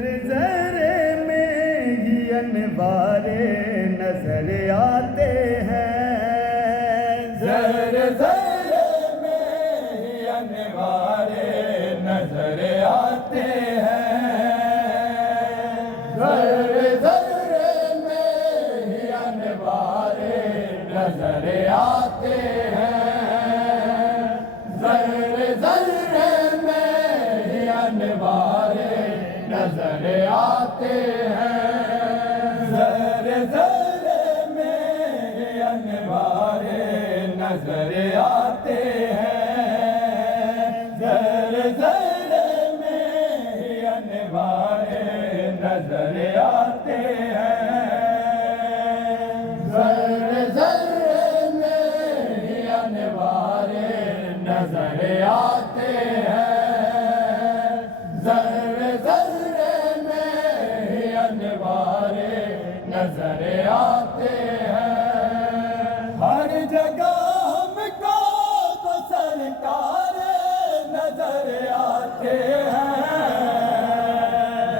ذرے میں ہی انوار نظر آتے ہیں، ذرے ذرے میں ہی انوار نظر آتے ہیں، ذرے ذرے میں ہی انوار نظر آتے ہیں، ذرے ذرے میں ہی انوار نظر آتے ہیں، ذرے ذرے میں انوار نظر آتے ہیں، ذرے ذرے میں انوار نظر آتے ہیں، ذرے ذرے میں انوار نظر آتے ہیں، ذرے ذرے میں انوار نظر آتے ہیں، ہر جگہ ہم کو تو سرکار نظر آتے ہیں،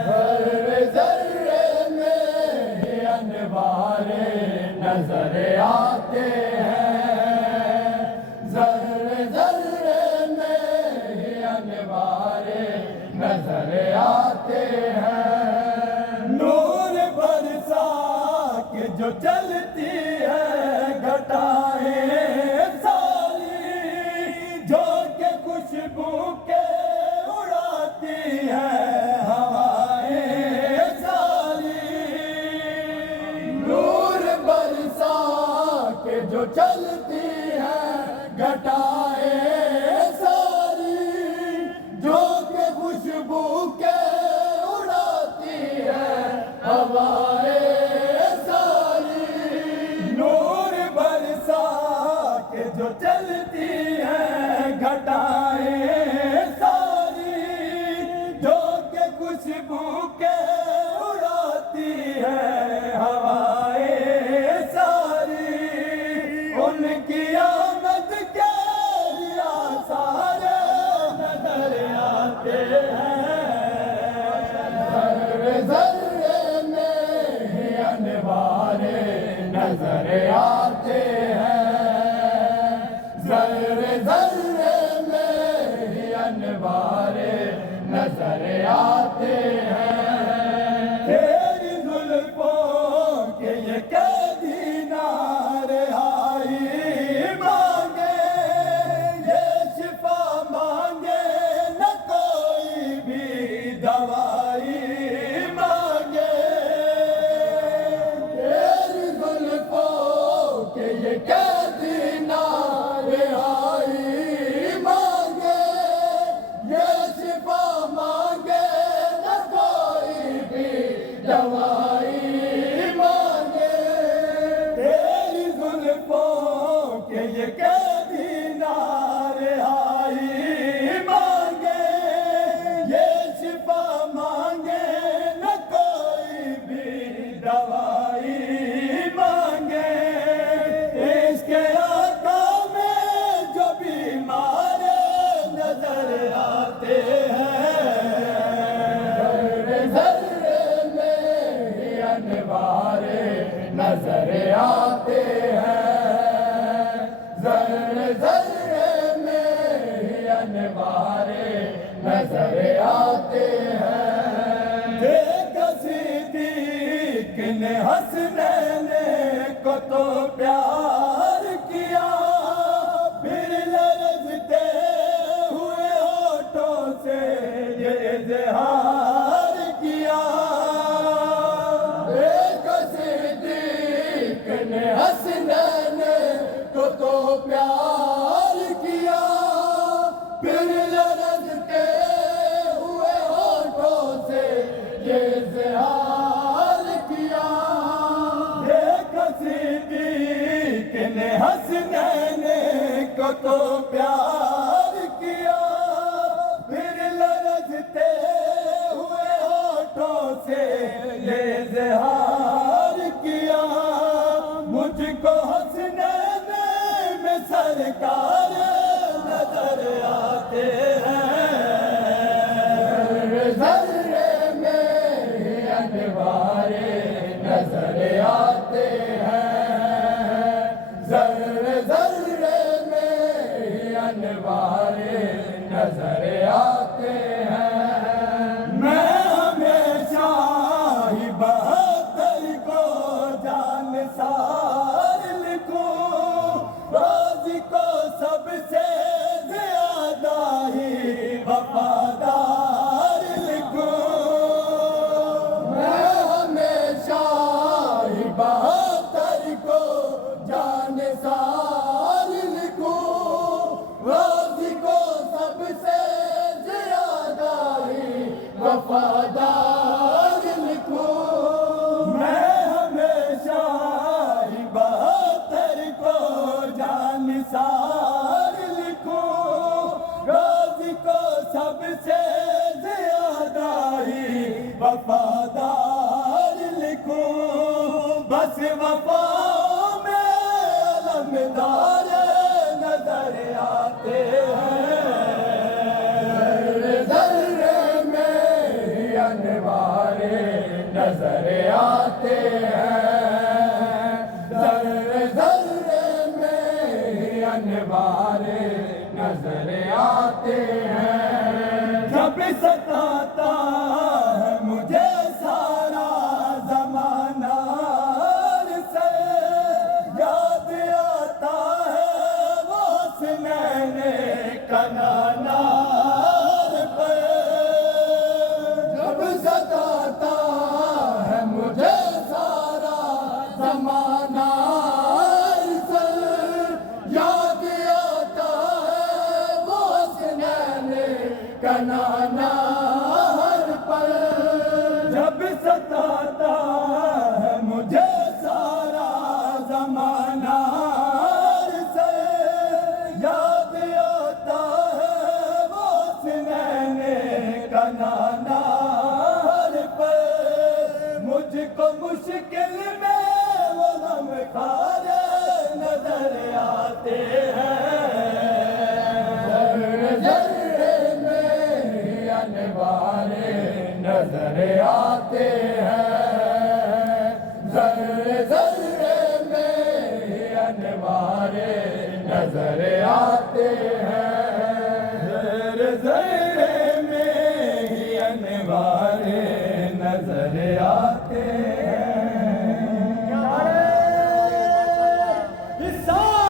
ذرے ذرے میں انوار نظر آتے ہیں، ذرے ذرے میں انوار نظر آتے ہیں، نور برسا کے جو چلتی ہے گھٹائیں ساری، جو کہ خوشبو کے اڑاتی ہے ہوائیں ساری، نور برسا کے جو چلتی ہے گھٹائیں ساری، جو کہ خوشبو کے اڑاتی ہے ہوائیں ساری، نور برسا کے جو چلتی ہے گھٹائیں ساری، جو کہ خوشبو کے اڑاتی ہے ہوائیں ساری، ان کی آمد کے آثار نظر آتے ہیں، ذرے ذرے میں انوار نظر آتے ہیں، ذرے ذرے میں انوار نظر آتے ہیں، تیری زلفوں کے یہ قیدی رہائی مانگے، یہ شفا مانگے، نہ کوئی بھی دوائی مانگے، تیری زلفوں کے یہ قیدی رہائی مانگے، یہ شفا مانگے، نہ کوئی بھی دوائی مانگے، تیری زلفوں کے یہ قیدی رہائی مانگے، یہ شفا مانگے، نہ کوئی بھی دوائی مانگے، اس کے آقا میں جو بیمار نظر آتے ہیں، ذرے ذرے میں انوار نظر آتے ہیں، ذرے ذرے میں انوار نظر آتے ہیں، دیکھ صدیق نے حسنین کو تو پیار کیا، پھر لرزتے ہوئے ہونٹوں سے یہ اظہار کیا، دیکھ صدیق نے حسنین کو تو پیار کیا، پھر لرزتے ہوئے ہونٹوں سے یہ اظہار کیا، دیکھ صدیق نے حسنین کو تو پیار کیا، پھر لرزتے ہوئے ہونٹوں سے یہ اظہار کیا، مجھ کو حسنین میں سرکار نظر آتے ہیں، ذرے ذرے میں انوارے نظر آتے ہیں، ذرے ذرے میں انوارے نظر آتے ہیں۔ میں ہمیشہ ہی بہتر کو جان سار لکھوں، روز کو سب سے زیادہ ہی وفادار لکھوں۔ میں ہمیشہ ہی بہتر کو جان سار لکھوں، روز کو سب سے زیادہ ہی وفادار لکھوں۔ میں ہمیشہ ہی بہتر کو جان سار لکھوں، روز کو سب سے زیادہ ہی وفادار لکھوں۔ بس وفا میں علمدار نظر آتے ہیں، ذرے ذرے میں انوارے نظر آتے ہیں، ذرے ذرے میں انوارے نظر آتے ہیں۔ جب ستاتا ہے مجھے سارا زمانہ سے، یاد آتا ہے وہ حسنین کا نانا پہ۔ جب ستاتا ہے مجھے سارا زمانہ سے، یاد آتا ہے وہ حسنین کا نانا پر۔ جب ستاتا ہے مجھے سارا زمانہ سے، یاد آتا ہے وہ حسنین کا نانا پر۔ مجھ کو مشکل میں وہ غم خارے نظر آتے ہیں، ذرے ذرے میں انوارے نظر آتے ہیں، ذرے ذرے میں انوارے نظر آتے ہیں۔